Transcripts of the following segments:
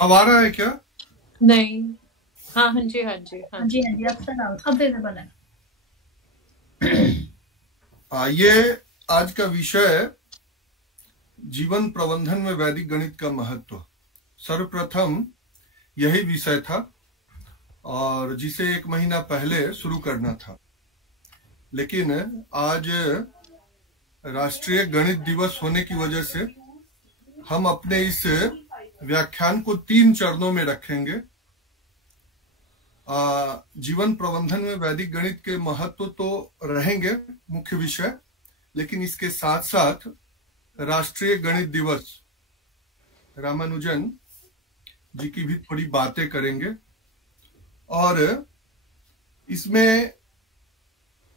अब आ रहा है क्या? नहीं। हाँ हाँ जी, हाँ जी, हाँ हाँ जी, हाँ जी, अब सर अब विजिबल है। ये आज का विषय है जीवन प्रबंधन में वैदिक गणित का महत्व। सर्वप्रथम यही विषय था और जिसे 1 महीना पहले शुरू करना था, लेकिन आज राष्ट्रीय गणित दिवस होने की वजह से हम अपने इस व्याख्यान को 3 चरणों में रखेंगे। जीवन प्रबंधन में वैदिक गणित के महत्व तो रहेंगे मुख्य विषय, लेकिन इसके साथ साथ राष्ट्रीय गणित दिवस रामानुजन जी की भी थोड़ी बातें करेंगे और इसमें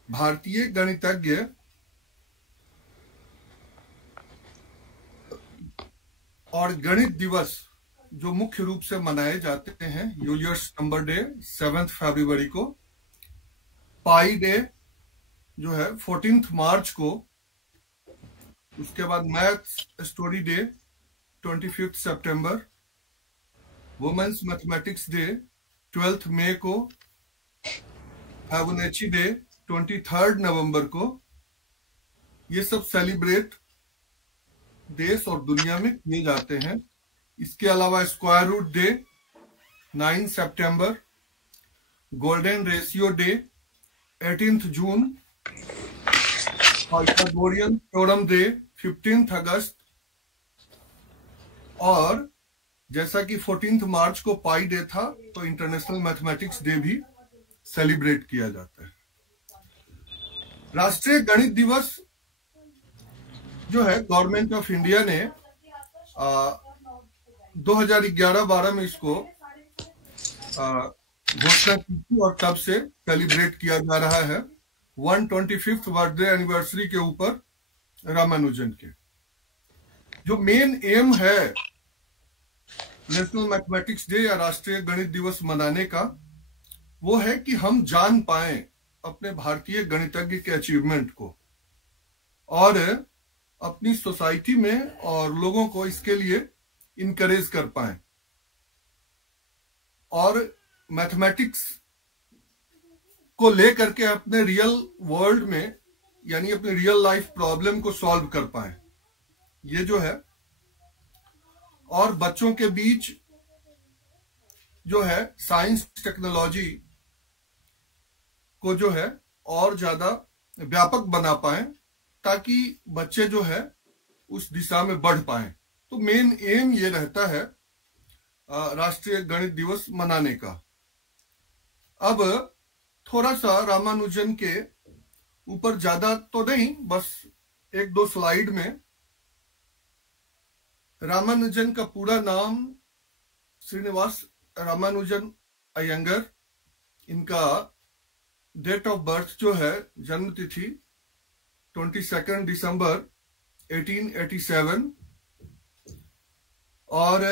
भारतीय गणितज्ञ और गणित दिवस जो मुख्य रूप से मनाए जाते हैं, यूलियस नंबर डे 7 फरवरी को, पाई डे जो है 14 मार्च को, उसके बाद मैथ स्टोरी डे 25 सितंबर, वुमेन्स मैथमेटिक्स डे 12 मई को, फिबोनाची डे 23 नवंबर को, ये सब सेलिब्रेट देश और दुनिया में किए जाते हैं। इसके अलावा स्क्वायर रूट डे 9 सितंबर, गोल्डन रेशियो डे 18 जून, पाइथागोरियन थ्योरम डे 15 अगस्त, और जैसा कि 14 मार्च को पाई डे था तो इंटरनेशनल मैथमेटिक्स डे भी सेलिब्रेट किया जाता है। राष्ट्रीय गणित दिवस जो है गवर्नमेंट ऑफ इंडिया ने 2011-12 में इसको घोषणा की थी और तब से सेलिब्रेट किया जा रहा है 125th बर्थडे एनिवर्सरी के ऊपर रामानुजन के। जो मेन एम है नेशनल मैथमेटिक्स डे या राष्ट्रीय गणित दिवस मनाने का, वो है कि हम जान पाए अपने भारतीय गणितज्ञ के अचीवमेंट को और अपनी सोसाइटी में और लोगों को इसके लिए इनकरेज कर पाए और मैथमेटिक्स को लेकर के अपने रियल वर्ल्ड में यानी अपने रियल लाइफ प्रॉब्लम को सॉल्व कर पाए, ये जो है। और बच्चों के बीच जो है साइंस टेक्नोलॉजी को जो है और ज्यादा व्यापक बना पाए ताकि बच्चे जो है उस दिशा में बढ़ पाए। तो मेन एम ये रहता है राष्ट्रीय गणित दिवस मनाने का। अब थोड़ा सा रामानुजन के ऊपर ज्यादा तो नहीं, बस 1-2 स्लाइड में रामानुजन का पूरा नाम श्रीनिवास रामानुजन अयंगर, इनका डेट ऑफ बर्थ जो है जन्म तिथि 22 दिसंबर 1887, और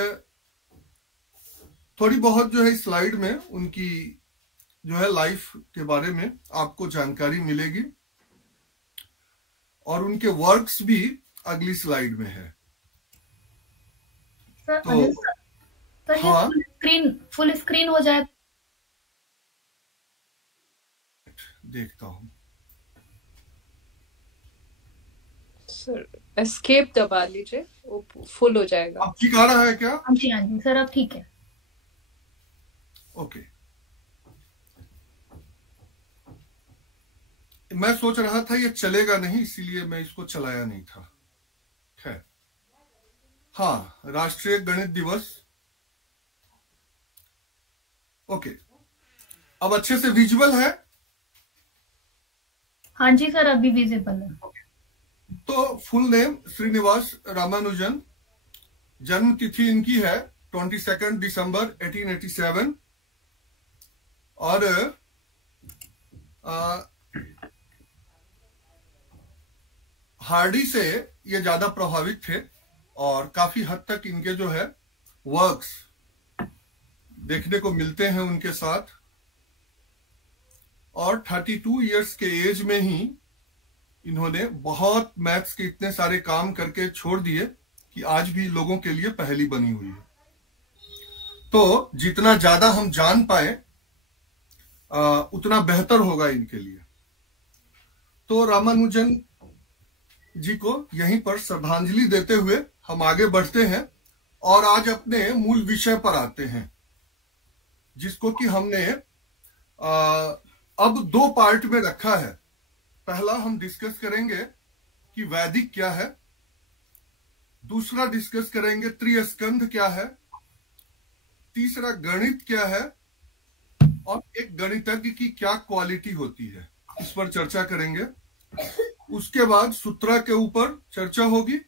थोड़ी बहुत जो है स्लाइड में उनकी जो है लाइफ के बारे में आपको जानकारी मिलेगी और उनके वर्क्स भी अगली स्लाइड में है। सर, तो हाँ, फुल स्क्रीन हो जाए, देखता हूं। सर एस्केप दबा लीजिए, वो फुल हो जाएगा। अब ठीक आ रहा है क्या? हाँ जी, हाँ जी सर, अब ठीक है। ओके, मैं सोच रहा था ये चलेगा नहीं, इसीलिए मैं इसको चलाया नहीं था। खैर, हाँ, राष्ट्रीय गणित दिवस। ओके, अब अच्छे से विजुअल है? हाँ जी सर, अभी विजिबल है। तो फुल नेम श्रीनिवास रामानुजन, जन्म तिथि इनकी है 22 दिसंबर 1887, और हार्डी से ये ज्यादा प्रभावित थे और काफी हद तक इनके जो है वर्क्स देखने को मिलते हैं उनके साथ। और 32 इयर्स के एज में ही इन्होंने बहुत मैथ्स के इतने सारे काम करके छोड़ दिए कि आज भी लोगों के लिए पहेली बनी हुई है। तो जितना ज्यादा हम जान पाए उतना बेहतर होगा इनके लिए। तो रामानुजन जी को यहीं पर श्रद्धांजलि देते हुए हम आगे बढ़ते हैं और आज अपने मूल विषय पर आते हैं, जिसको कि हमने अब 2 पार्ट में रखा है। पहला हम डिस्कस करेंगे कि वैदिक क्या है, दूसरा डिस्कस करेंगे त्रिस्कंध क्या है, तीसरा गणित क्या है, और एक गणितज्ञ की क्या क्वालिटी होती है, इस पर चर्चा करेंगे। उसके बाद सूत्रा के ऊपर चर्चा होगी,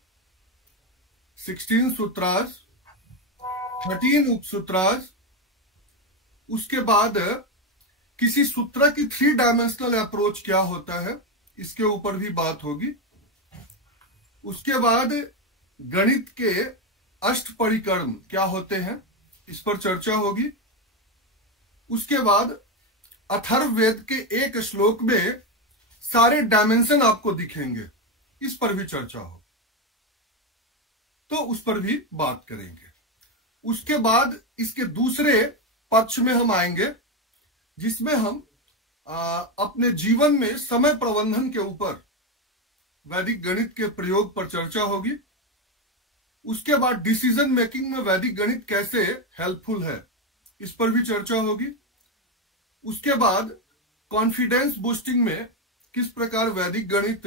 16 सूत्रास, 13 उपसूत्रास। उसके बाद किसी सूत्र की 3 डायमेंशनल अप्रोच क्या होता है, इसके ऊपर भी बात होगी। उसके बाद गणित के अष्टपरिकर्म क्या होते हैं, इस पर चर्चा होगी। उसके बाद अथर्ववेद के एक श्लोक में सारे डायमेंशन आपको दिखेंगे, इस पर भी चर्चा हो, तो उस पर भी बात करेंगे। उसके बाद इसके दूसरे पक्ष में हम आएंगे, जिसमें हम अपने जीवन में समय प्रबंधन के ऊपर वैदिक गणित के प्रयोग पर चर्चा होगी। उसके बाद डिसीजन मेकिंग में वैदिक गणित कैसे हेल्पफुल है, इस पर भी चर्चा होगी। उसके बाद कॉन्फिडेंस बूस्टिंग में किस प्रकार वैदिक गणित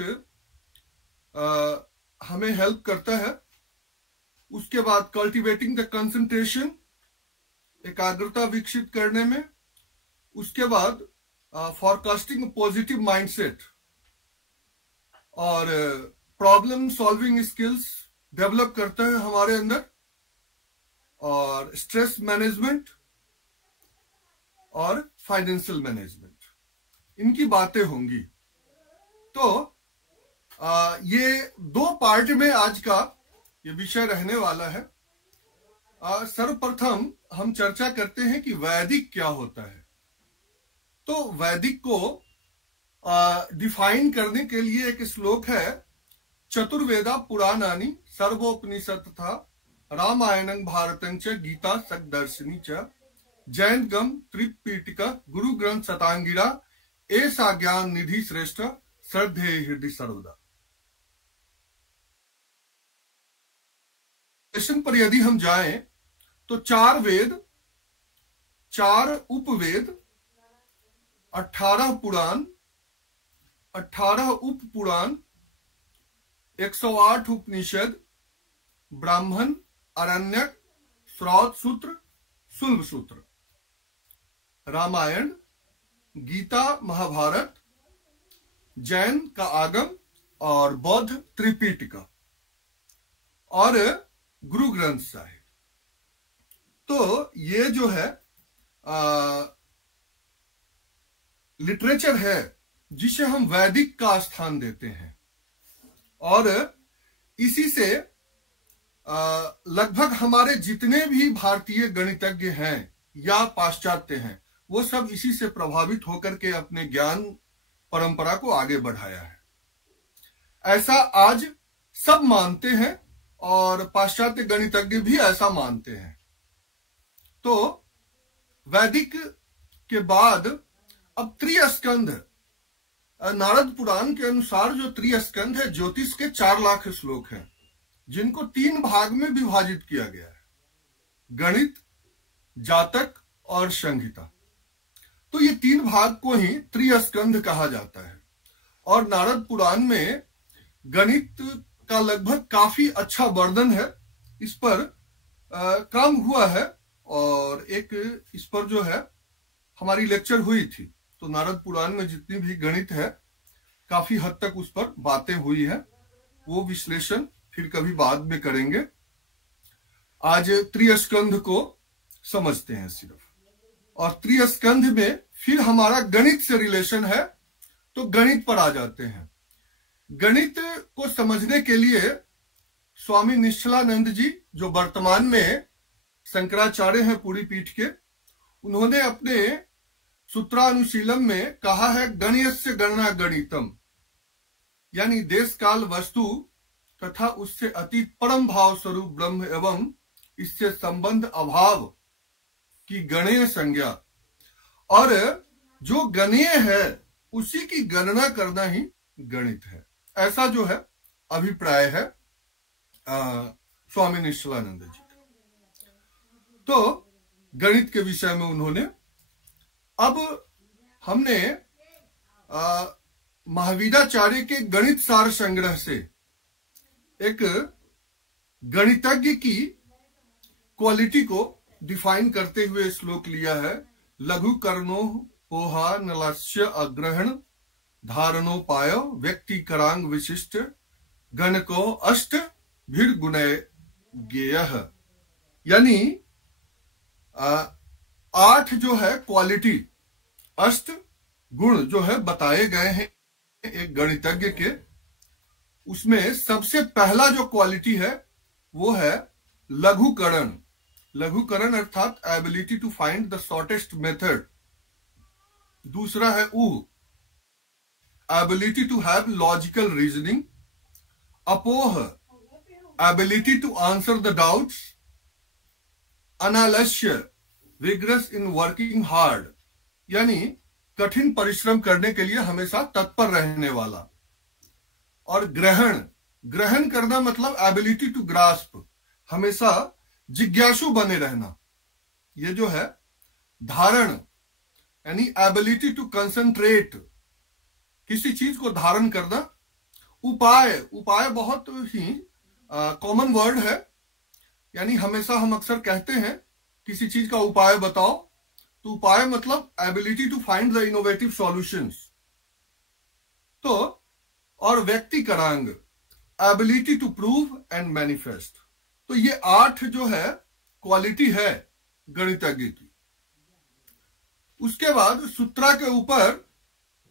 हमें हेल्प करता है। उसके बाद कल्टीवेटिंग द कंसंट्रेशन, एकाग्रता विकसित करने में। उसके बाद फॉरकास्टिंग पॉजिटिव माइंडसेट और प्रॉब्लम सॉल्विंग स्किल्स डेवलप करते हैं हमारे अंदर, और स्ट्रेस मैनेजमेंट और फाइनेंशियल मैनेजमेंट, इनकी बातें होंगी। तो ये 2 पार्ट में आज का ये विषय रहने वाला है। सर्वप्रथम हम चर्चा करते हैं कि वैदिक क्या होता है। तो वैदिक को डिफाइन करने के लिए एक श्लोक है, चतुर्वेदा पुराणानि सर्वोपनिषद तथा रामायणं भारतं च गीता सगदर्शिनी च जैनगम त्रिपीटिका गुरु ग्रंथ शतांगिरा ऐसा ज्ञान निधि श्रेष्ठ श्रद्धेय हृदय सर्वदा। क्वेश्चन पर यदि हम जाएं तो 4 वेद, 4 उपवेद, 18 पुराण, 18 उप पुराण, 108 उपनिषद, ब्राह्मण, आरण्यक, श्रौत सूत्र, शुल्ब सूत्र, रामायण, गीता, महाभारत, जैन का आगम और बौद्ध त्रिपीटिका और गुरु ग्रंथ साहिब। तो ये जो है लिटरेचर है जिसे हम वैदिक का स्थान देते हैं, और इसी से लगभग हमारे जितने भी भारतीय गणितज्ञ हैं या पाश्चात्य हैं, वो सब इसी से प्रभावित होकर के अपने ज्ञान परंपरा को आगे बढ़ाया है। ऐसा आज सब मानते हैं और पाश्चात्य गणितज्ञ भी ऐसा मानते हैं। तो वैदिक के बाद अब त्रिस्कंध, नारद पुराण के अनुसार जो त्रिस्कंध है, ज्योतिष के 4 लाख श्लोक हैं, जिनको 3 भाग में विभाजित किया गया है, गणित, जातक और संहिता। तो ये 3 भाग को ही त्रिस्कंध कहा जाता है। और नारद पुराण में गणित का लगभग काफी अच्छा वर्णन है, इस पर काम हुआ है, और एक इस पर जो है हमारी लेक्चर हुई थी। तो नारद पुराण में जितनी भी गणित है, काफी हद तक उस पर बातें हुई है, वो विश्लेषण फिर कभी बाद में करेंगे। आज त्रिस्कंध को समझते हैं सिर्फ, और त्रिस्कंध में फिर हमारा गणित से रिलेशन है, तो गणित पर आ जाते हैं। गणित को समझने के लिए स्वामी निश्चलानंद जी, जो वर्तमान में शंकराचार्य हैं पूरी पीठ के, उन्होंने अपने सूत्रानुशीलम में कहा है, गणयस्य गणना गणितम, यानी देश काल वस्तु तथा उससे अतीत परम भाव स्वरूप ब्रह्म एवं इससे संबंध अभाव की गणेय संज्ञा, और जो गणेय है उसी की गणना करना ही गणित है। ऐसा जो है अभिप्राय है स्वामी निश्चलानंद जी का। तो गणित के विषय में उन्होंने, अब हमने महावीराचार्य के गणित सार संग्रह से एक गणितज्ञ की क्वालिटी को डिफाइन करते हुए श्लोक लिया है। लघु कर्णो पोहा नलस्य अग्रहण धारणोपाय व्यक्ति करांग विशिष्ट गणको अष्ट भीड़ गुणय ज्ञेय, यानी 8 जो है क्वालिटी, अष्ट गुण जो है बताए गए हैं एक गणितज्ञ के। उसमें सबसे पहला जो क्वालिटी है वो है लघुकरण। लघुकरण अर्थात ability to find the shortest method. दूसरा है ability to have logical reasoning. अपोह, ability to answer the doubts. अनालस्य, विग्रस इन वर्किंग हार्ड, यानी कठिन परिश्रम करने के लिए हमेशा तत्पर रहने वाला। और ग्रहण, ग्रहण करना मतलब एबिलिटी टू ग्रास्प, हमेशा जिज्ञासु बने रहना। ये जो है धारण, यानी एबिलिटी टू कंसंट्रेट, किसी चीज को धारण करना। उपाय, उपाय बहुत ही कॉमन वर्ड है, यानी हमेशा हम अक्सर कहते हैं किसी चीज का उपाय बताओ, तो उपाय मतलब ability to find the innovative solutions. तो और व्यक्ति करांग, ability to prove and manifest. तो ये 8 जो है क्वालिटी है गणितज्ञ की। उसके बाद सूत्रा के ऊपर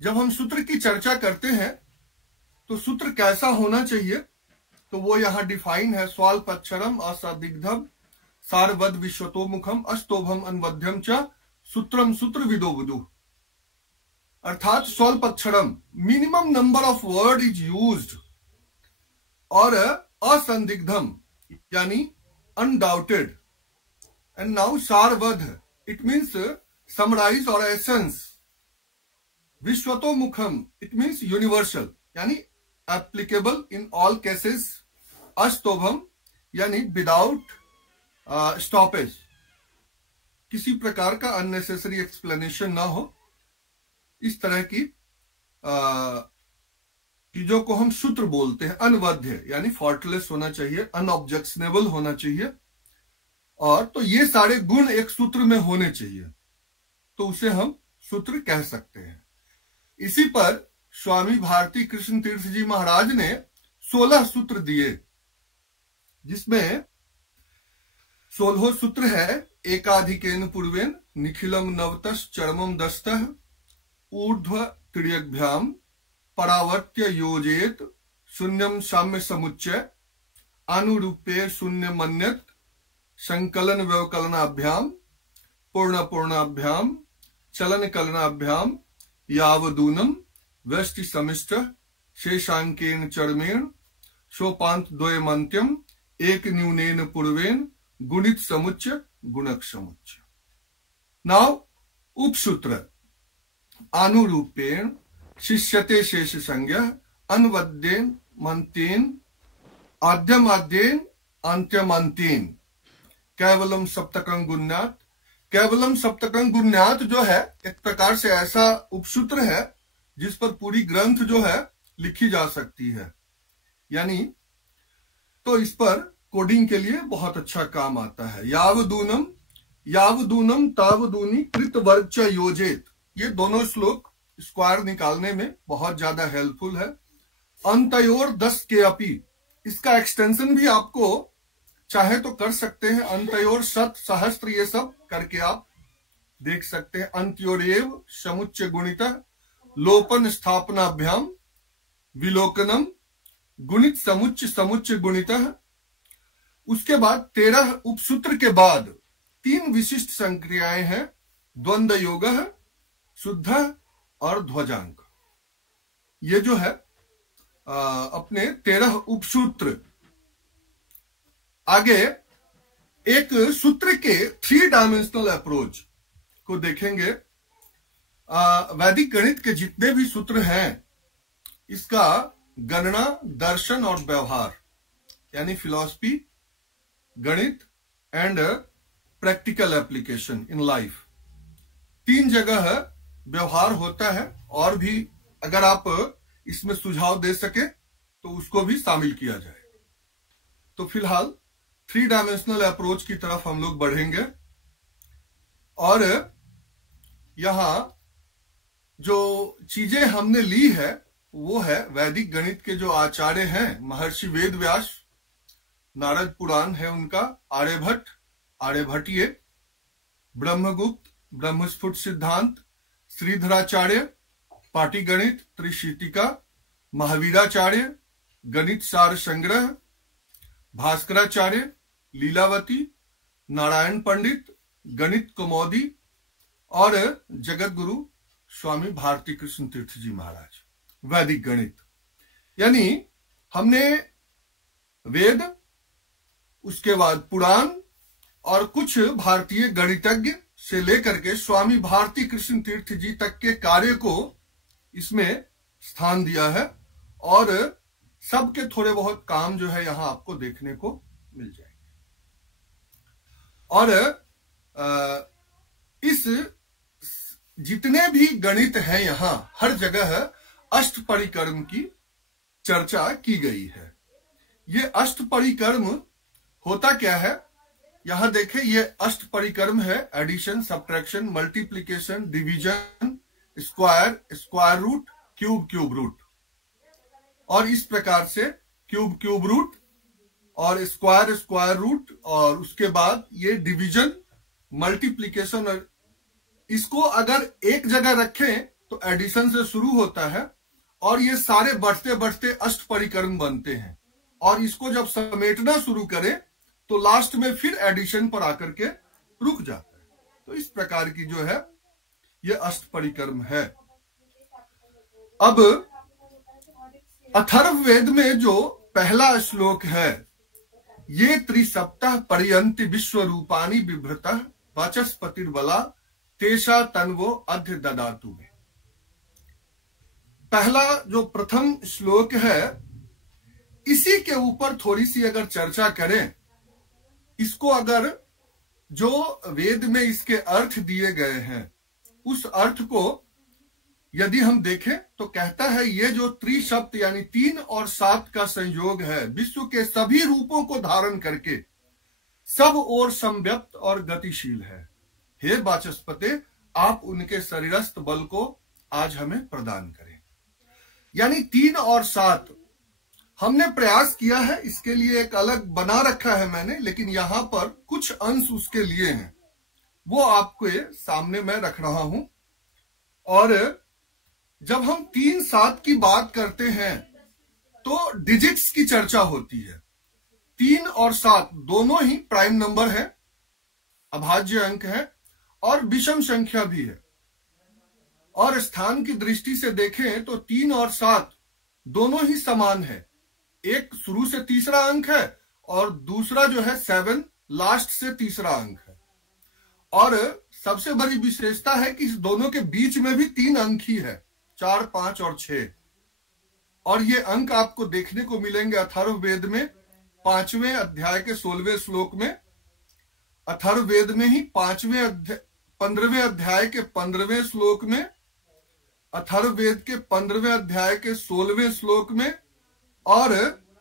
जब हम सूत्र की चर्चा करते हैं तो सूत्र कैसा होना चाहिए, तो वो यहां डिफाइन है। स्वाल्पक्षरम असदिग्धम सारवद विश्वतोमुखम अस्तोभम अनवध्यम च सूत्रम सूत्र विदो बुदु। अर्थात स्वल्पक्षरम, minimum number of word is used, और असंदिग्धम यानी अनडाउटेड। एंड नाउ सारवद, इट मीन्स समराइज और एसेंस। विश्वतोमुखम, इट मीन्स यूनिवर्सल, यानी एप्लीकेबल इन ऑल केसेस। अस्तोभम यानी विदाउट स्टॉपेज, किसी प्रकार का अननेसेसरी एक्सप्लेनेशन ना हो। इस तरह की चीजों को हम सूत्र बोलते हैं। अनवध्य यानी फॉल्टलेस होना चाहिए, अनऑब्जेक्शनेबल होना चाहिए। और तो ये सारे गुण एक सूत्र में होने चाहिए, तो उसे हम सूत्र कह सकते हैं। इसी पर स्वामी भारती कृष्ण तीर्थ जी महाराज ने 16 सूत्र दिए, जिसमें 16 सूत्र है। एकाधिकेन पूर्वेन निखिलम नवतस चरमम दस्तः ऊर्ध्व त्रियग्भ्याम परावर्त्य योजेत शून्यम साम्य समुच्चय अनुरूपे शून्य मन्यत संकलन व्यवकलनाभ्याम पूर्ण पूर्णाभ्याम चलन कलनाभ्याम यावदूनम व्यष्टि समिष्ट शेषांकेन चरमेण सोपांत द्वयमंत्यम एक न्यूनेन पूर्वेन गुणित समुच्चय गुणक समुच्चय। नाउ उपसूत्र अनुरूपेण शिष्यते शेष संज्ञा अनवद्येन मंतेन आद्यमाद्येन अंत्यमंतेन केवलम सप्तकं गुण्यात। केवलम सप्तकं गुण्यात जो है एक प्रकार से ऐसा उपसूत्र है जिस पर पूरी ग्रंथ जो है लिखी जा सकती है, यानी तो इस पर कोडिंग के लिए बहुत अच्छा काम आता है। यावदूनम यावदूनम तावदूनी कृत वर्ग च योजेत, ये दोनों श्लोक स्क्वायर निकालने में बहुत ज्यादा हेल्पफुल है। अंतयोर 10 के अपी, इसका एक्सटेंशन भी आपको चाहे तो कर सकते हैं। अंतयोर शत सहस्त्र, ये सब करके आप देख सकते हैं। अंत्योरेव समुच्चय गुणितः लोपन स्थापनाभ्याम विलोकनम गुणित समुच्चय समुच्चय गुणितः। उसके बाद 13 उपसूत्र के बाद 3 विशिष्ट संक्रियाएं हैं। द्वंद्व योग, शुद्ध और ध्वजांक। ये जो है अपने 13 उपसूत्र। आगे एक सूत्र के 3 डायमेंशनल अप्रोच को देखेंगे। वैदिक गणित के जितने भी सूत्र हैं, इसका गणना, दर्शन और व्यवहार यानी फिलॉसफी, गणित and practical application in life, 3 जगह व्यवहार होता है। और भी अगर आप इसमें सुझाव दे सके तो उसको भी शामिल किया जाए। तो फिलहाल 3 डायमेंशनल अप्रोच की तरफ हम लोग बढ़ेंगे। और यहां जो चीजें हमने ली है वो है वैदिक गणित के जो आचार्य हैं, महर्षि वेदव्यास, नारद पुराण है उनका, आर्यभट्ट, आर्यभट्टीय, ब्रह्मगुप्त, ब्रह्मस्फुट सिद्धांत, श्रीधराचार्य, पाटीगणित, त्रिशीतिका, महावीराचार्य, गणित सार संग्रह, भास्कराचार्य, लीलावती, नारायण पंडित, गणित कौमुदी और जगत गुरु स्वामी भारती कृष्ण तीर्थ जी महाराज। वैदिक गणित यानी हमने वेद, उसके बाद पुराण और कुछ भारतीय गणितज्ञ से लेकर के स्वामी भारती कृष्ण तीर्थ जी तक के कार्य को इसमें स्थान दिया है। और सबके थोड़े बहुत काम जो है यहां आपको देखने को मिल जाएंगे। और इस जितने भी गणित हैं यहां हर जगह अष्ट परिक्रम की चर्चा की गई है। ये अष्ट परिक्रम होता क्या है, यहां देखें, ये अष्ट परिक्रम है addition, subtraction, multiplication, division, square, square root, cube, cube root. और इस प्रकार से क्यूब, क्यूब रूट और स्क्वायर, स्क्वायर रूट, और उसके बाद ये डिवीजन, मल्टीप्लिकेशन। और इसको अगर एक जगह रखें तो एडिशन से शुरू होता है और ये सारे बढ़ते बढ़ते अष्ट परिक्रम बनते हैं। और इसको जब समेटना शुरू करें तो लास्ट में फिर एडिशन पर आकर के रुक जाता है। तो इस प्रकार की जो है ये अष्ट परिक्रम है। अब अथर्ववेद में जो पहला श्लोक है, ये त्रिसप्ताह पर्यंत विश्व रूपानी बिभ्रतः वाचस्पतिर्बला तेषा तन्वो अध्य ददातु में। पहला जो प्रथम श्लोक है, इसी के ऊपर थोड़ी सी अगर चर्चा करें, इसको अगर जो वेद में इसके अर्थ दिए गए हैं उस अर्थ को यदि हम देखें तो कहता है ये जो त्रिशब्द यानी 3 और 7 का संयोग है, विश्व के सभी रूपों को धारण करके सब ओर संव्याप्त और गतिशील है। हे वाचस्पते, आप उनके शरीरस्थ बल को आज हमें प्रदान करें। यानी 3 और 7 हमने प्रयास किया है, इसके लिए एक अलग बना रखा है मैंने, लेकिन यहां पर कुछ अंश उसके लिए हैं, वो आपके सामने मैं रख रहा हूं। और जब हम 3, 7 की बात करते हैं तो डिजिट्स की चर्चा होती है। 3 और 7 दोनों ही प्राइम नंबर है, अभाज्य अंक है और विषम संख्या भी है। और स्थान की दृष्टि से देखें तो 3 और 7 दोनों ही समान है। एक शुरू से तीसरा अंक है और दूसरा जो है 7 लास्ट से तीसरा अंक है। और सबसे बड़ी विशेषता है कि इस दोनों के बीच में भी 3 अंक ही है, 4, 5 और 6। और ये अंक आपको देखने को मिलेंगे अथर्ववेद में 5वें अध्याय के 16वें श्लोक में, अथर्ववेद में ही 15वें अध्याय के 15वें श्लोक में, अथर्ववेद के 15वें अध्याय के 16वें श्लोक में और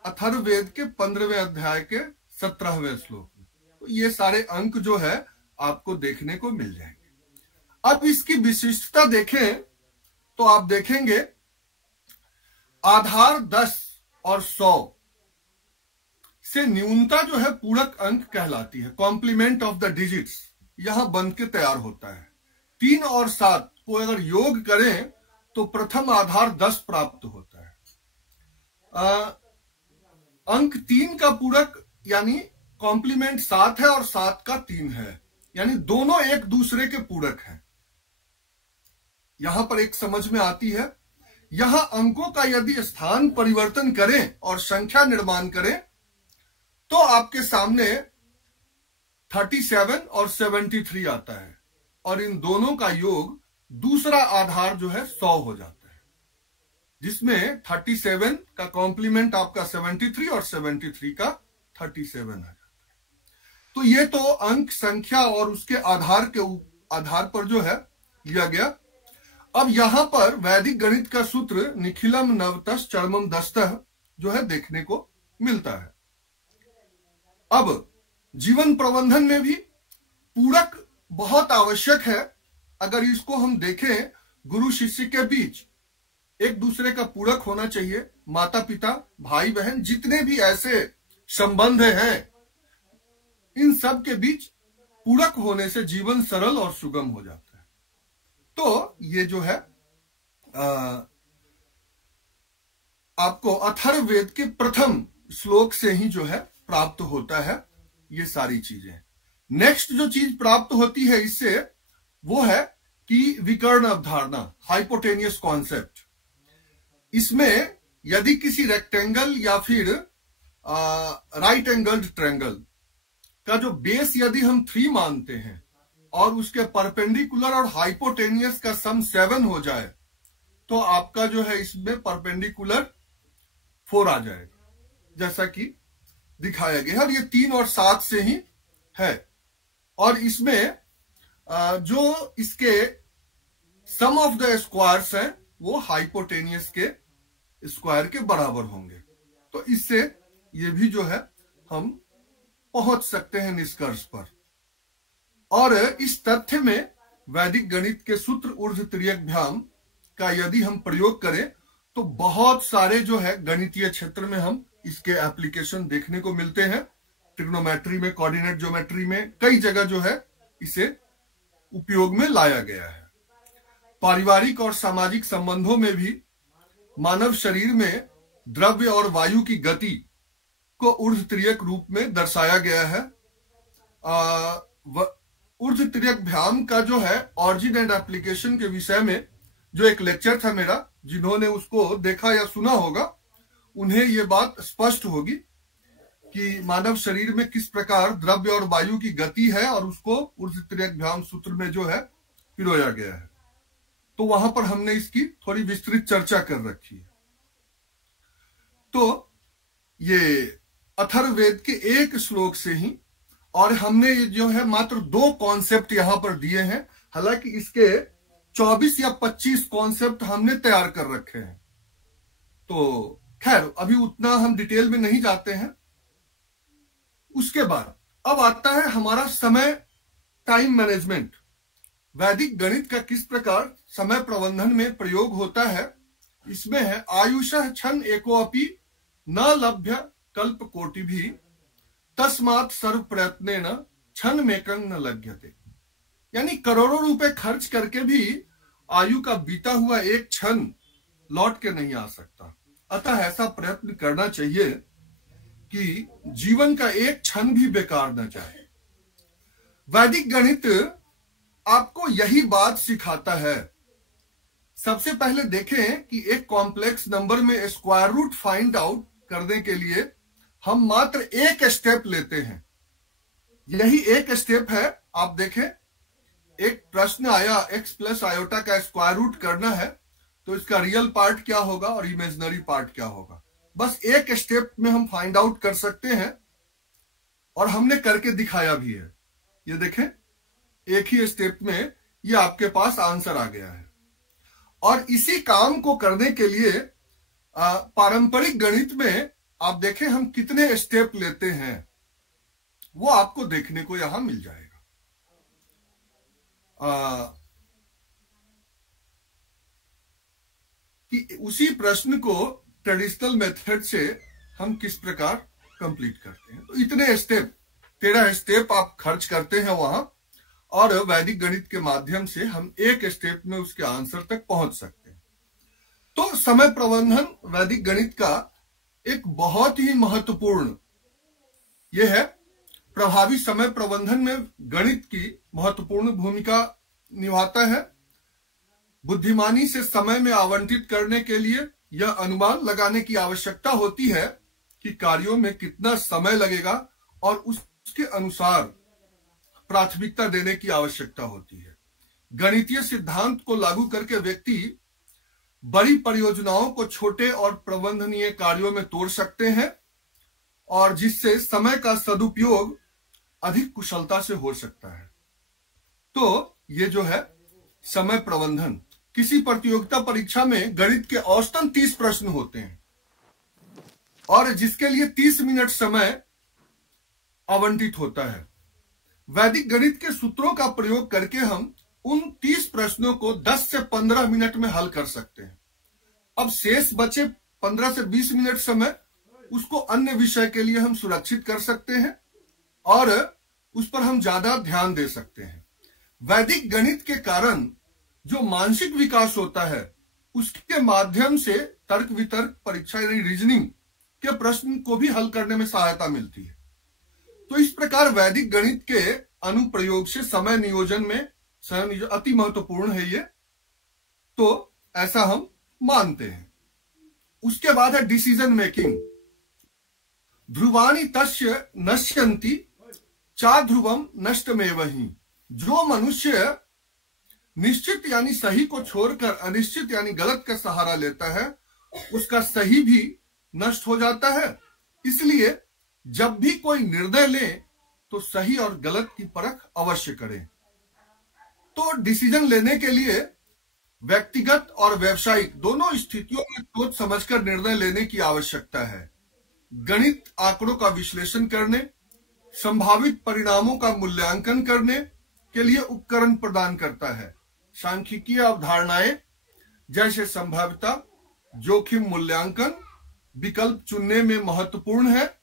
अथर्ववेद के 15वें अध्याय के 17वें श्लोक में। तो ये सारे अंक जो है आपको देखने को मिल जाएंगे। अब इसकी विशिष्टता देखें तो आप देखेंगे आधार 10 और 100 से न्यूनता जो है पूरक अंक कहलाती है, कॉम्प्लीमेंट ऑफ द डिजिट्स यहां बन के तैयार होता है। 3 और 7 को अगर योग करें तो प्रथम आधार 10 प्राप्त होता है। अंक 3 का पूरक यानी कॉम्प्लीमेंट 7 है और 7 का 3 है, यानी दोनों एक दूसरे के पूरक हैं। यहां पर एक समझ में आती है यहां अंकों का यदि स्थान परिवर्तन करें और संख्या निर्माण करें तो आपके सामने 37 और 73 आता है, और इन दोनों का योग दूसरा आधार जो है 100 हो जाता है, जिसमें 37 का कॉम्प्लीमेंट आपका 73 और 73 का 37 आ जाता है। तो ये तो अंक, संख्या और उसके आधार पर जो है लिया गया। अब यहां पर वैदिक गणित का सूत्र निखिलम नवतस चरमम दस्तः जो है देखने को मिलता है। अब जीवन प्रबंधन में भी पूरक बहुत आवश्यक है। अगर इसको हम देखें, गुरु शिष्य के बीच एक दूसरे का पूरक होना चाहिए। माता पिता, भाई बहन, जितने भी ऐसे संबंध हैं, इन सब के बीच पूरक होने से जीवन सरल और सुगम हो जाता है। तो ये जो है आपको अथर्ववेद के प्रथम श्लोक से ही जो है प्राप्त होता है ये सारी चीजें। नेक्स्ट जो चीज प्राप्त होती है इससे, वो है कि विकर्ण अवधारणा, हाइपोटेनियस कॉन्सेप्ट। इसमें यदि किसी रेक्टेंगल या फिर राइट एंगल्ड ट्रायंगल का जो बेस यदि हम 3 मानते हैं और उसके परपेंडिकुलर और हाइपोटेनियस का सम 7 हो जाए, तो आपका जो है इसमें परपेंडिकुलर 4 आ जाएगा, जैसा कि दिखाया गया है। और ये 3 और 7 से ही है। और इसमें जो इसके सम ऑफ द स्क्वायर्स हैं वो हाइपोटेनियस के स्क्वायर के बराबर होंगे। तो इससे ये भी जो है हम पहुंच सकते हैं निष्कर्ष पर। और इस तथ्य में वैदिक गणित के सूत्र ऊर्ध्व तिर्यकभ्याम का यदि हम प्रयोग करें तो बहुत सारे जो है गणितीय क्षेत्र में हम इसके एप्लीकेशन देखने को मिलते हैं। ट्रिग्नोमेट्री में, कोऑर्डिनेट ज्योमेट्री में, कई जगह जो है इसे उपयोग में लाया गया है। पारिवारिक और सामाजिक संबंधों में भी मानव शरीर में द्रव्य और वायु की गति को ऊर्ध्व तिर्यक रूप में दर्शाया गया है। ऊर्ध्व तिर्यकभ्याम का जो है ऑरिजिन एंड एप्लीकेशन के विषय में जो एक लेक्चर था मेरा, जिन्होंने उसको देखा या सुना होगा उन्हें ये बात स्पष्ट होगी कि मानव शरीर में किस प्रकार द्रव्य और वायु की गति है और उसको ऊर्ध्व तिर्यकभ्याम सूत्र में जो है पिरोया गया है। तो वहां पर हमने इसकी थोड़ी विस्तृत चर्चा कर रखी है। तो ये अथर्ववेद के एक श्लोक से ही, और हमने जो है मात्र 2 कॉन्सेप्ट यहां पर दिए हैं। हालांकि इसके 24 या 25 कॉन्सेप्ट हमने तैयार कर रखे हैं। तो खैर अभी उतना हम डिटेल में नहीं जाते हैं। उसके बाद अब आता है हमारा समय, टाइम मैनेजमेंट। वैदिक गणित का किस प्रकार समय प्रबंधन में प्रयोग होता है, इसमें है आयुषः क्षण एकोऽपि न लभ्य कल्प कोटि भी तस्मात् सर्व प्रयत्नेन क्षण मेकं न लभ्यते। यानी करोड़ों रुपए खर्च करके भी आयु का बीता हुआ एक क्षण लौट के नहीं आ सकता। अतः ऐसा प्रयत्न करना चाहिए कि जीवन का एक क्षण भी बेकार न जाए। वैदिक गणित आपको यही बात सिखाता है। सबसे पहले देखें कि एक कॉम्प्लेक्स नंबर में स्क्वायर रूट फाइंड आउट करने के लिए हम मात्र एक स्टेप लेते हैं। यही एक स्टेप है। आप देखें, एक प्रश्न आया x प्लस आयोटा का स्क्वायर रूट करना है, तो इसका रियल पार्ट क्या होगा और इमेजिनरी पार्ट क्या होगा। बस एक स्टेप में हम फाइंड आउट कर सकते हैं, और हमने करके दिखाया भी है। ये देखें, एक ही स्टेप में ये आपके पास आंसर आ गया है। और इसी काम को करने के लिए पारंपरिक गणित में आप देखें हम कितने स्टेप लेते हैं, वो आपको देखने को यहां मिल जाएगा। कि उसी प्रश्न को ट्रेडिशनल मेथड से हम किस प्रकार कंप्लीट करते हैं। तो इतने स्टेप, 13 स्टेप आप खर्च करते हैं वहां, और वैदिक गणित के माध्यम से हम एक स्टेप में उसके आंसर तक पहुंच सकते हैं। तो समय प्रबंधन वैदिक गणित का एक बहुत ही महत्वपूर्ण यह है। प्रभावी समय प्रबंधन में गणित की महत्वपूर्ण भूमिका निभाता है। बुद्धिमानी से समय में आवंटित करने के लिए यह अनुमान लगाने की आवश्यकता होती है कि कार्यों में कितना समय लगेगा और उसके अनुसार प्राथमिकता देने की आवश्यकता होती है। गणितीय सिद्धांत को लागू करके व्यक्ति बड़ी परियोजनाओं को छोटे और प्रबंधनीय कार्यों में तोड़ सकते हैं और जिससे समय का सदुपयोग अधिक कुशलता से हो सकता है। तो ये जो है समय प्रबंधन। किसी प्रतियोगिता परीक्षा में गणित के औसतन 30 प्रश्न होते हैं और जिसके लिए 30 मिनट समय आवंटित होता है। वैदिक गणित के सूत्रों का प्रयोग करके हम उन 30 प्रश्नों को 10 से 15 मिनट में हल कर सकते हैं। अब शेष बचे 15 से 20 मिनट समय, उसको अन्य विषय के लिए हम सुरक्षित कर सकते हैं और उस पर हम ज्यादा ध्यान दे सकते हैं। वैदिक गणित के कारण जो मानसिक विकास होता है उसके माध्यम से तर्क वितर्क परीक्षा यानी रीजनिंग के प्रश्न को भी हल करने में सहायता मिलती है। तो इस प्रकार वैदिक गणित के अनुप्रयोग से समय नियोजन में अति महत्वपूर्ण है ये, तो ऐसा हम मानते हैं। उसके बाद है डिसीजन मेकिंग। ध्रुवानी तस्य नश्यन्ति चा ध्रुवम नष्टमेवहि। जो मनुष्य निश्चित यानी सही को छोड़कर अनिश्चित यानी गलत का सहारा लेता है उसका सही भी नष्ट हो जाता है। इसलिए जब भी कोई निर्णय ले तो सही और गलत की परख अवश्य करें। तो डिसीजन लेने के लिए व्यक्तिगत और व्यावसायिक दोनों स्थितियों में सोच समझकर निर्णय लेने की आवश्यकता है। गणित आंकड़ों का विश्लेषण करने, संभावित परिणामों का मूल्यांकन करने के लिए उपकरण प्रदान करता है। सांख्यिकीय अवधारणाएं जैसे संभाव्यता, जोखिम मूल्यांकन, विकल्प चुनने में महत्वपूर्ण है,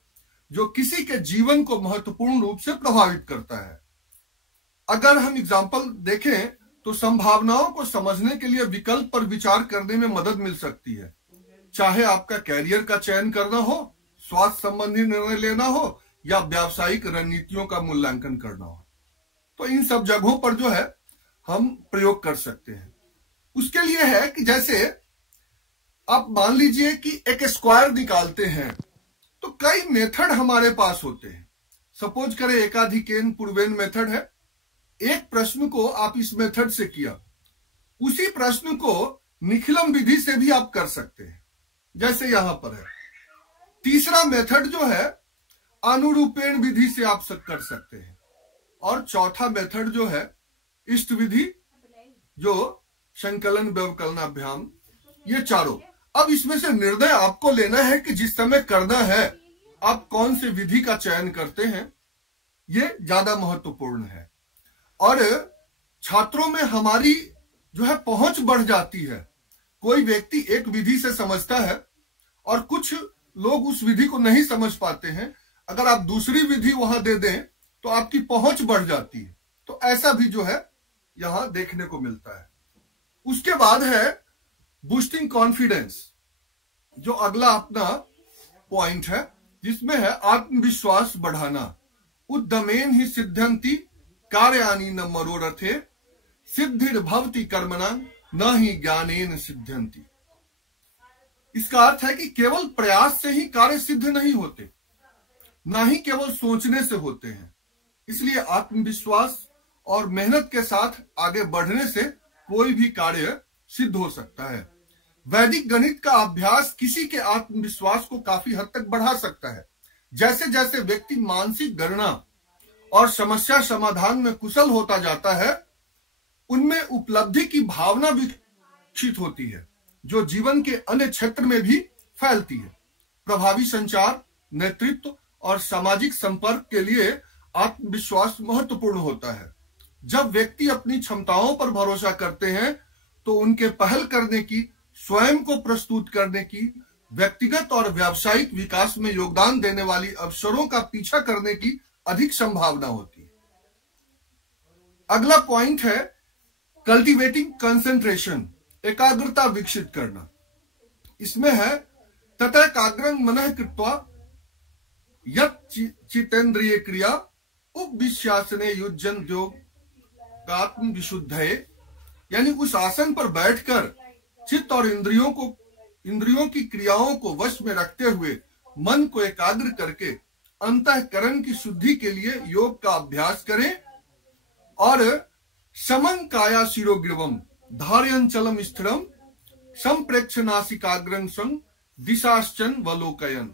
जो किसी के जीवन को महत्वपूर्ण रूप से प्रभावित करता है। अगर हम एग्जाम्पल देखें तो संभावनाओं को समझने के लिए विकल्प पर विचार करने में मदद मिल सकती है। चाहे आपका कैरियर का चयन करना हो, स्वास्थ्य संबंधी निर्णय लेना हो या व्यावसायिक रणनीतियों का मूल्यांकन करना हो, तो इन सब जगहों पर जो है हम प्रयोग कर सकते हैं। उसके लिए है कि जैसे आप मान लीजिए कि एक स्क्वायर निकालते हैं तो कई मेथड हमारे पास होते हैं। सपोज करें एकाधिकेन पूर्वेन मेथड है। एक प्रश्न को आप इस मेथड से किया, उसी प्रश्न को निखिलम विधि से भी आप कर सकते हैं जैसे यहां पर है। तीसरा मेथड जो है अनुरूपेण विधि से आप कर सकते हैं और चौथा मेथड जो है इष्ट विधि, जो संकलन व्यवकलनाभ्याम, ये चारों। अब इसमें से निर्णय आपको लेना है कि जिस समय करना है आप कौन से विधि का चयन करते हैं, ये ज्यादा महत्वपूर्ण है। और छात्रों में हमारी जो है पहुंच बढ़ जाती है। कोई व्यक्ति एक विधि से समझता है और कुछ लोग उस विधि को नहीं समझ पाते हैं। अगर आप दूसरी विधि वहां दे दें तो आपकी पहुंच बढ़ जाती है। तो ऐसा भी जो है यहां देखने को मिलता है। उसके बाद है बूस्टिंग कॉन्फिडेंस, जो अगला अपना पॉइंट है, जिसमें है आत्मविश्वास बढ़ाना। उद्यमेन ही सिद्ध्यंति कार्यानि न मनोरथे, सिद्धिर्भवति कर्मणा न ही ज्ञानेन सिद्ध्यंति। इसका अर्थ है कि केवल प्रयास से ही कार्य सिद्ध नहीं होते, ना ही केवल सोचने से होते हैं। इसलिए आत्मविश्वास और मेहनत के साथ आगे बढ़ने से कोई भी कार्य सिद्ध हो सकता है। वैदिक गणित का अभ्यास किसी के आत्मविश्वास को काफी हद तक बढ़ा सकता है। जैसे जैसे व्यक्ति मानसिक गणना और समस्या समाधान में कुशल होता जाता है, उनमें उपलब्धि की भावना विकसित होती है, जो जीवन के अन्य क्षेत्र में भी फैलती है। प्रभावी संचार, नेतृत्व और सामाजिक संपर्क के लिए आत्मविश्वास महत्वपूर्ण होता है। जब व्यक्ति अपनी क्षमताओं पर भरोसा करते हैं तो उनके पहल करने की, स्वयं को प्रस्तुत करने की, व्यक्तिगत और व्यावसायिक विकास में योगदान देने वाली अवसरों का पीछा करने की अधिक संभावना होती है। अगला पॉइंट है कल्टीवेटिंग कंसंट्रेशन, एकाग्रता विकसित करना। इसमें है ततैकाग्रं मनः कृत्वा यत् चितेन्द्रिय क्रिया उपविश्यासने युज्यन् योगात्म विशुद्धये यानी उस आसन पर बैठकर चित्त और इंद्रियों की क्रियाओं को वश में रखते हुए मन को एकाग्र करके अंतःकरण की शुद्धि के लिए योग का अभ्यास करें और समं काया शिरोग्रीवम धारयंचलम स्थिरम संप्रेक्ष नासिकाग्रं संग दिशाश्चन वलोकयन,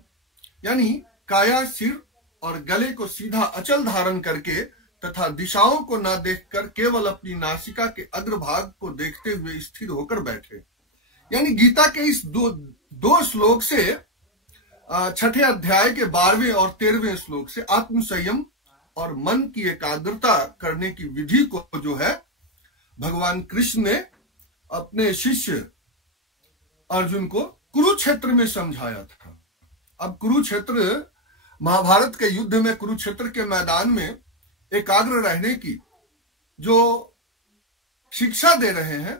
यानी काया, सिर और गले को सीधा अचल धारण करके तथा दिशाओं को न देखकर केवल अपनी नासिका के अग्रभाग को देखते हुए स्थिर होकर बैठे। यानी गीता के इस दो श्लोक से छठे अध्याय के 12वें और 13वें श्लोक से आत्मसंयम और मन की एकाग्रता करने की विधि को जो है भगवान कृष्ण ने अपने शिष्य अर्जुन को कुरुक्षेत्र में समझाया था। अब कुरुक्षेत्र, महाभारत के युद्ध में कुरुक्षेत्र के मैदान में एकाग्र रहने की जो शिक्षा दे रहे हैं,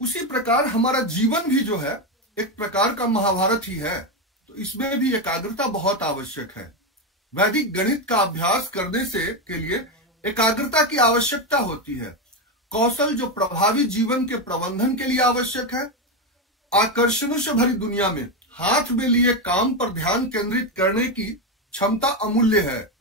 उसी प्रकार हमारा जीवन भी जो है एक प्रकार का महाभारत ही है। तो इसमें भी एकाग्रता बहुत आवश्यक है। वैदिक गणित का अभ्यास करने से के लिए एकाग्रता की आवश्यकता होती है। कौशल जो प्रभावी जीवन के प्रबंधन के लिए आवश्यक है। आकर्षणों से भरी दुनिया में हाथ में लिए काम पर ध्यान केंद्रित करने की क्षमता अमूल्य है।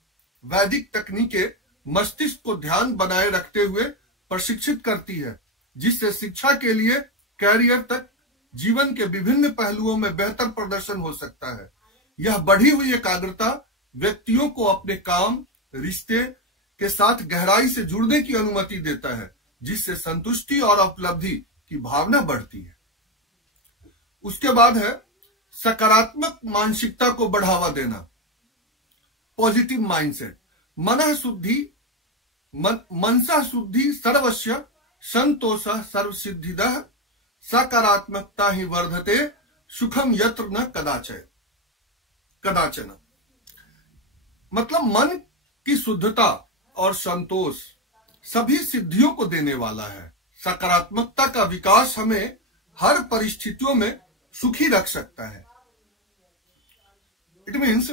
वैदिक तकनीकें मस्तिष्क को ध्यान बनाए रखते हुए प्रशिक्षित करती है, जिससे शिक्षा के लिए कैरियर तक जीवन के विभिन्न पहलुओं में बेहतर प्रदर्शन हो सकता है। यह बढ़ी हुई एकाग्रता व्यक्तियों को अपने काम, रिश्ते के साथ गहराई से जुड़ने की अनुमति देता है, जिससे संतुष्टि और उपलब्धि की भावना बढ़ती है। उसके बाद है सकारात्मक मानसिकता को बढ़ावा देना, पॉजिटिव माइंडसेट। मनसा शुद्धि सर्वस्य संतोष सर्वसिद्धिदः सकारात्मकता ही वर्धते सुखम यत्र न कदाचन। मतलब मन की शुद्धता और संतोष सभी सिद्धियों को देने वाला है। सकारात्मकता का विकास हमें हर परिस्थितियों में सुखी रख सकता है। इट मीन्स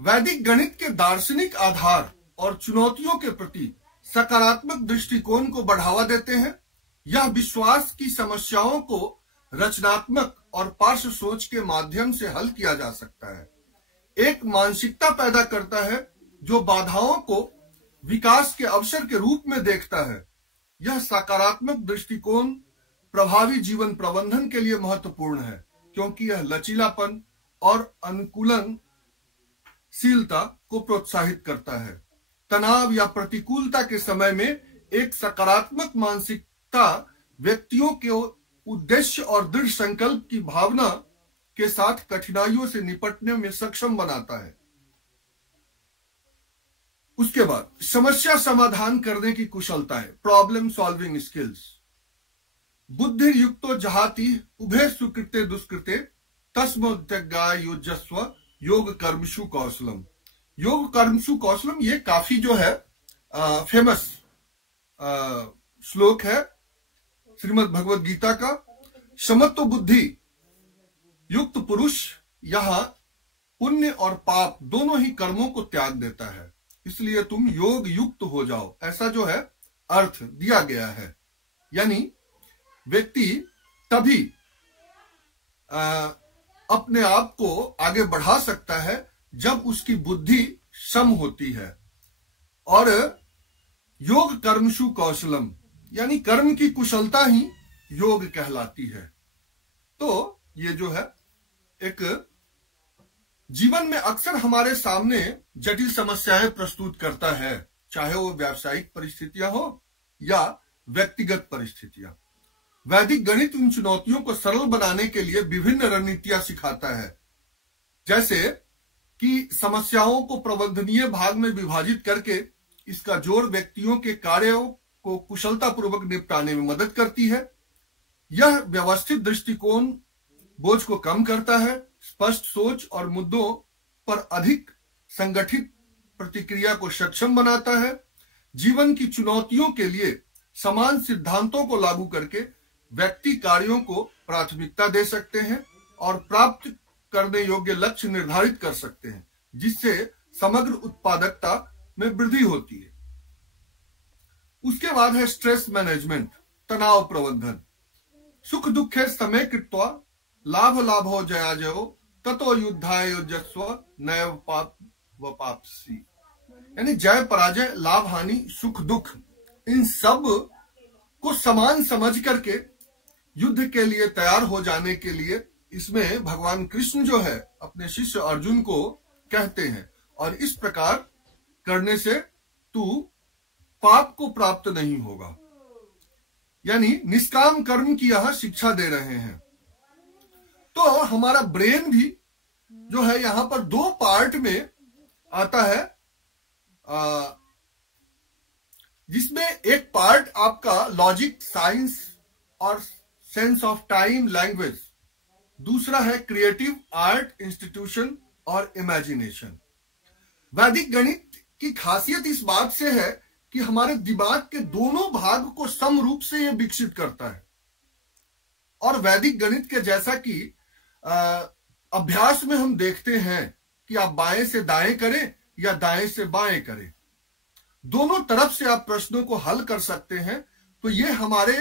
वैदिक गणित के दार्शनिक आधार और चुनौतियों के प्रति सकारात्मक दृष्टिकोण को बढ़ावा देते हैं। यह विश्वास की समस्याओं को रचनात्मक और पार्श्व सोच के माध्यम से हल किया जा सकता है। एक मानसिकता पैदा करता है जो बाधाओं को विकास के अवसर के रूप में देखता है। यह सकारात्मक दृष्टिकोण प्रभावी जीवन प्रबंधन के लिए महत्वपूर्ण है, क्योंकि यह लचीलापन और अनुकूलनशीलता को प्रोत्साहित करता है। तनाव या प्रतिकूलता के समय में एक सकारात्मक मानसिकता व्यक्तियों के उद्देश्य और दृढ़ संकल्प की भावना के साथ कठिनाइयों से निपटने में सक्षम बनाता है। उसके बाद समस्या समाधान करने की कुशलता है, प्रॉब्लम सॉल्विंग स्किल्स। बुद्धि युक्तो जहाति उभय सुकृते दुष्कृते तस्मोद्यगाय युजस्व योग कर्मसु कौशलम। योग कर्मसु कौशलम, ये काफी जो है फेमस श्लोक है श्रीमद् भगवद गीता का। समत्व बुद्धि युक्त पुरुष यहां पुण्य और पाप दोनों ही कर्मों को त्याग देता है, इसलिए तुम योग युक्त हो जाओ, ऐसा जो है अर्थ दिया गया है। यानी व्यक्ति तभी अपने आप को आगे बढ़ा सकता है जब उसकी बुद्धि सम होती है। और योग कर्मसु कौशलम, यानी कर्म की कुशलता ही योग कहलाती है। तो ये जो है एक जीवन में अक्सर हमारे सामने जटिल समस्याएं प्रस्तुत करता है, चाहे वो व्यावसायिक परिस्थितियां हो या व्यक्तिगत परिस्थितियां। वैदिक गणित उन चुनौतियों को सरल बनाने के लिए विभिन्न रणनीतियां सिखाता है, जैसे कि समस्याओं को प्रबंधनीय भाग में विभाजित करके इसका जोड़ व्यक्तियों के कार्यों को कुशलतापूर्वक निपटाने में मदद करती है। यह व्यवस्थित दृष्टिकोण बोझ को कम करता है, स्पष्ट सोच और मुद्दों पर अधिक संगठित प्रतिक्रिया को सक्षम बनाता है। जीवन की चुनौतियों के लिए समान सिद्धांतों को लागू करके व्यक्ति कार्यों को प्राथमिकता दे सकते हैं और प्राप्त करने योग्य लक्ष्य निर्धारित कर सकते हैं, जिससे समग्र उत्पादकता में वृद्धि होती है। उसके बाद है स्ट्रेस मैनेजमेंट, तनाव प्रबंधन। सुख दुखे समय कृत्वा लाभ लाभो जया जयो ततो युद्धाय युजस्व नैव पाप व पापसी। यानी जय पराजय, लाभ हानि, सुख दुख, इन सब को समान समझ करके युद्ध के लिए तैयार हो जाने के लिए इसमें भगवान कृष्ण जो है अपने शिष्य अर्जुन को कहते हैं, और इस प्रकार करने से तू पाप को प्राप्त नहीं होगा। यानी निष्काम कर्म की यह शिक्षा दे रहे हैं। तो हमारा ब्रेन भी जो है यहां पर दो पार्ट में आता है, जिसमें एक पार्ट आपका लॉजिक, साइंस और सेंस ऑफ टाइम, लैंग्वेज, दूसरा है क्रिएटिव, आर्ट, इंस्टीट्यूशन और इमेजिनेशन। वैदिक गणित की खासियत इस बात से है कि हमारे दिमाग के दोनों भाग को सम रूप से यह विकसित करता है। और वैदिक गणित के जैसा कि अभ्यास में हम देखते हैं कि आप बाएं से दाएं करें या दाएं से बाएं करें, दोनों तरफ से आप प्रश्नों को हल कर सकते हैं। तो ये हमारे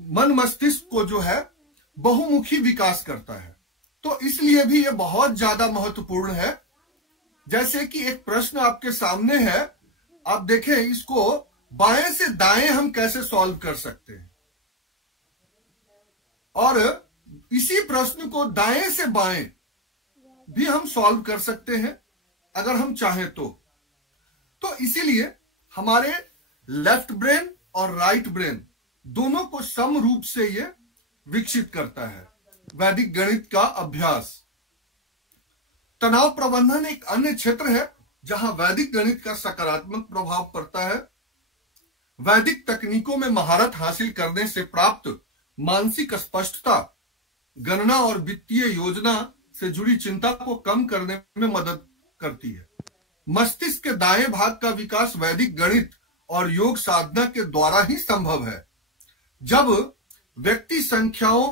मन मस्तिष्क को जो है बहुमुखी विकास करता है। तो इसलिए भी ये बहुत ज्यादा महत्वपूर्ण है। जैसे कि एक प्रश्न आपके सामने है, आप देखें इसको बाएं से दाएं हम कैसे सॉल्व कर सकते हैं, और इसी प्रश्न को दाएं से बाएं भी हम सॉल्व कर सकते हैं अगर हम चाहें तो इसीलिए हमारे लेफ्ट ब्रेन और राइट ब्रेन दोनों को सम रूप से ये विकसित करता है वैदिक गणित का अभ्यास। तनाव प्रबंधन एक अन्य क्षेत्र है जहां वैदिक गणित का सकारात्मक प्रभाव पड़ता है। वैदिक तकनीकों में महारत हासिल करने से प्राप्त मानसिक स्पष्टता गणना और वित्तीय योजना से जुड़ी चिंता को कम करने में मदद करती है। मस्तिष्क के दाएं भाग का विकास वैदिक गणित और योग साधना के द्वारा ही संभव है। जब व्यक्ति संख्याओं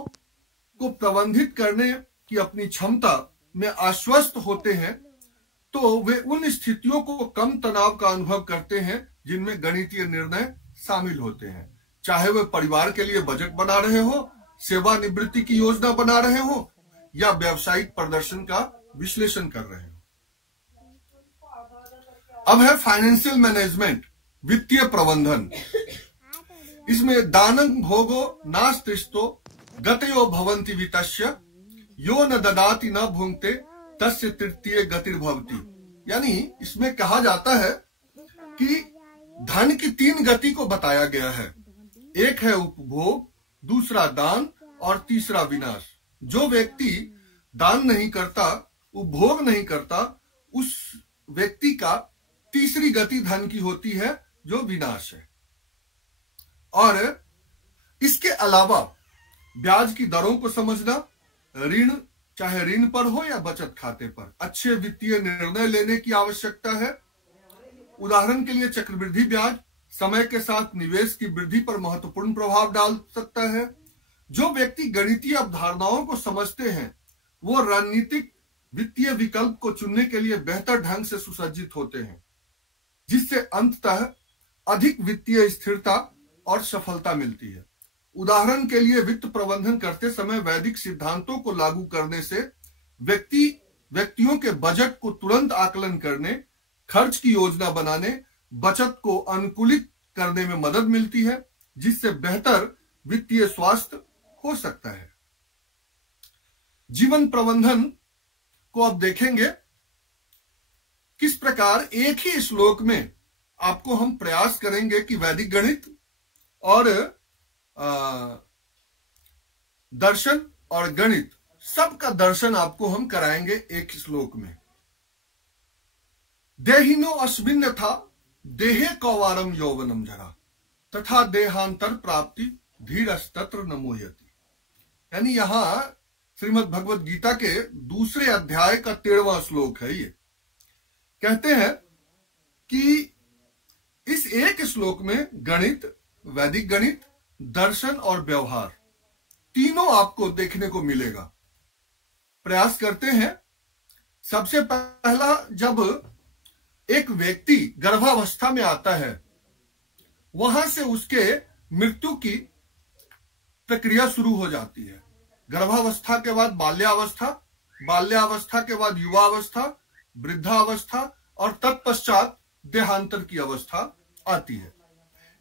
को प्रबंधित करने की अपनी क्षमता में आश्वस्त होते हैं तो वे उन स्थितियों को कम तनाव का अनुभव करते हैं जिनमें गणितीय निर्णय शामिल होते हैं। चाहे वे परिवार के लिए बजट बना रहे हो, सेवानिवृत्ति की योजना बना रहे हो या व्यावसायिक प्रदर्शन का विश्लेषण कर रहे हो। अब है फाइनेंशियल मैनेजमेंट, वित्तीय प्रबंधन। इसमें दानं भोगो नास्तिस्तो गतयो भवन्ति वित्तस्य यो न ददाति न भुंक्ते तस्य तृतीय गतिर्भवति। यानी इसमें कहा जाता है कि धन की तीन गति को बताया गया है। एक है उपभोग, दूसरा दान और तीसरा विनाश। जो व्यक्ति दान नहीं करता, उपभोग नहीं करता, उस व्यक्ति का तीसरी गति धन की होती है जो विनाश है। और इसके अलावा ब्याज की दरों को समझना, ऋण चाहे ऋण पर हो या बचत खाते पर, अच्छे वित्तीय निर्णय लेने की आवश्यकता है। उदाहरण के लिए चक्रवृद्धि ब्याज समय के साथ निवेश की वृद्धि पर महत्वपूर्ण प्रभाव डाल सकता है। जो व्यक्ति गणितीय अवधारणाओं को समझते हैं वो रणनीतिक वित्तीय विकल्प को चुनने के लिए बेहतर ढंग से सुसज्जित होते हैं, जिससे अंततः अधिक वित्तीय स्थिरता और सफलता मिलती है। उदाहरण के लिए वित्त प्रबंधन करते समय वैदिक सिद्धांतों को लागू करने से व्यक्तियों के बजट को तुरंत आकलन करने, खर्च की योजना बनाने, बचत को अनुकूलित करने में मदद मिलती है, जिससे बेहतर वित्तीय स्वास्थ्य हो सकता है। जीवन प्रबंधन को अब देखेंगे किस प्रकार। एक ही श्लोक में आपको हम प्रयास करेंगे कि वैदिक गणित और दर्शन और गणित सबका दर्शन आपको हम कराएंगे एक श्लोक में। देहिनो अस्मिन् था देहे कौवारम यौवनम जरा तथा देहांतर प्राप्ति धीरस्तत्र न मोह्यति। यानी यहां श्रीमद् भगवत गीता के दूसरे अध्याय का 13वां श्लोक है। ये कहते हैं कि इस एक श्लोक में गणित, वैदिक गणित, दर्शन और व्यवहार तीनों आपको देखने को मिलेगा। प्रयास करते हैं। सबसे पहला, जब एक व्यक्ति गर्भावस्था में आता है वहां से उसके मृत्यु की प्रक्रिया शुरू हो जाती है। गर्भावस्था के बाद बाल्यावस्था, बाल्यावस्था के बाद युवावस्था, वृद्धावस्था और तत्पश्चात देहांतर की अवस्था आती है।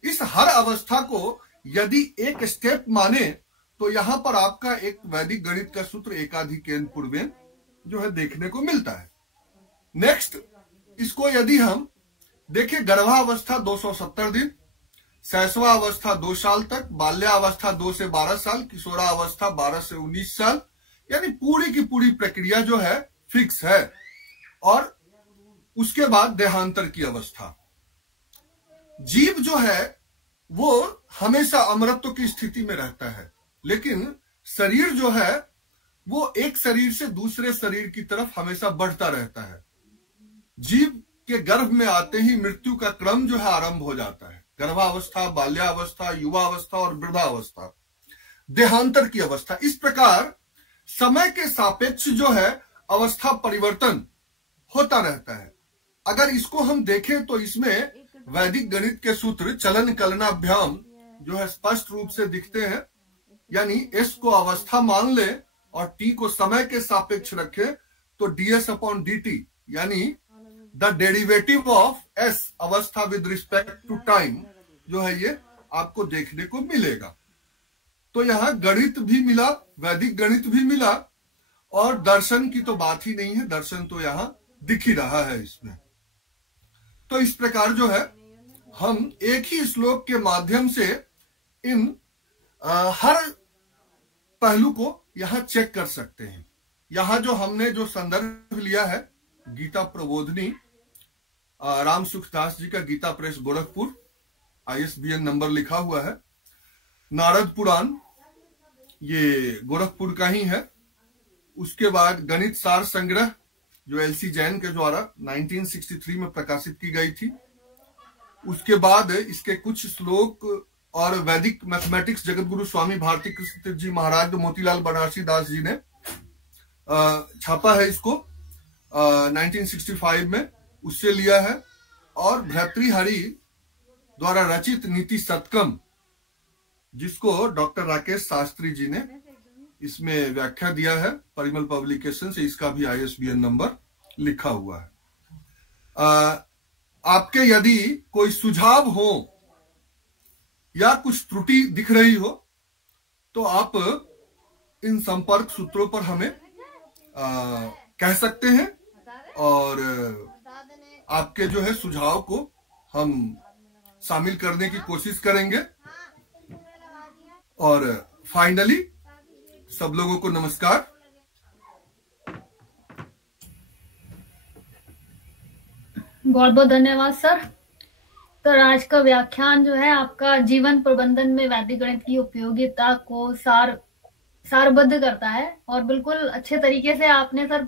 इस हर अवस्था को यदि एक स्टेप माने तो यहां पर आपका एक वैदिक गणित का सूत्र एकाधिकेन पूर्वेन जो है देखने को मिलता है। नेक्स्ट, इसको यदि हम देखें, गर्भावस्था 270 दिन, शैशवावस्था 2 साल तक, बाल्यावस्था 2 से 12 साल, किशोरावस्था 12 से 19 साल, यानी पूरी की पूरी प्रक्रिया जो है फिक्स है। और उसके बाद देहांतर की अवस्था। जीव जो है वो हमेशा अमरत्व की स्थिति में रहता है, लेकिन शरीर जो है वो एक शरीर से दूसरे शरीर की तरफ हमेशा बढ़ता रहता है। जीव के गर्भ में आते ही मृत्यु का क्रम जो है आरंभ हो जाता है। गर्भावस्था, बाल्यावस्था, युवावस्था और वृद्धावस्था, देहांतर की अवस्था। इस प्रकार समय के सापेक्ष जो है अवस्था परिवर्तन होता रहता है। अगर इसको हम देखें तो इसमें वैदिक गणित के सूत्र चलन कलनाभ्याम जो है स्पष्ट रूप से दिखते हैं। यानी एस को अवस्था मान ले और टी को समय के सापेक्ष रखे तो ds अपॉन dt यानी द डेरिवेटिव ऑफ एस अवस्था विद रिस्पेक्ट टू टाइम जो है ये आपको देखने को मिलेगा। तो यहां गणित भी मिला, वैदिक गणित भी मिला, और दर्शन की तो बात ही नहीं है, दर्शन तो यहां दिख ही रहा है इसमें। तो इस प्रकार जो है हम एक ही श्लोक के माध्यम से इन हर पहलू को यहां चेक कर सकते हैं। यहां जो हमने जो संदर्भ लिया है गीता प्रबोधनी, राम सुखदास जी का Gita press Gorakhpur, ISBN number लिखा हुआ है। नारद पुराण ये गोरखपुर का ही है। उसके बाद गणित सार संग्रह जो LC जैन के द्वारा 1963 में प्रकाशित की गई थी। उसके बाद इसके कुछ श्लोक और वैदिक मैथमेटिक्स जगतगुरु स्वामी भारती कृष्ण तीर्थ जी महाराज मोतीलाल बनारसी दास जी ने छापा है इसको 1965 में, उससे लिया है। और भर्तृहरि द्वारा रचित नीति शतकम जिसको डॉक्टर राकेश शास्त्री जी ने इसमें व्याख्या दिया है परिमल पब्लिकेशन से, इसका भी ISBN नंबर लिखा हुआ है। आपके यदि कोई सुझाव हो या कुछ त्रुटि दिख रही हो तो आप इन संपर्क सूत्रों पर हमें कह सकते हैं और आपके जो है सुझाव को हम शामिल करने की कोशिश करेंगे। और फाइनली सब लोगों को नमस्कार। बहुत बहुत धन्यवाद सर। तो आज का व्याख्यान जो है आपका जीवन प्रबंधन में वैदिक गणित की उपयोगिता को सारबद्ध करता है और बिल्कुल अच्छे तरीके से आपने सर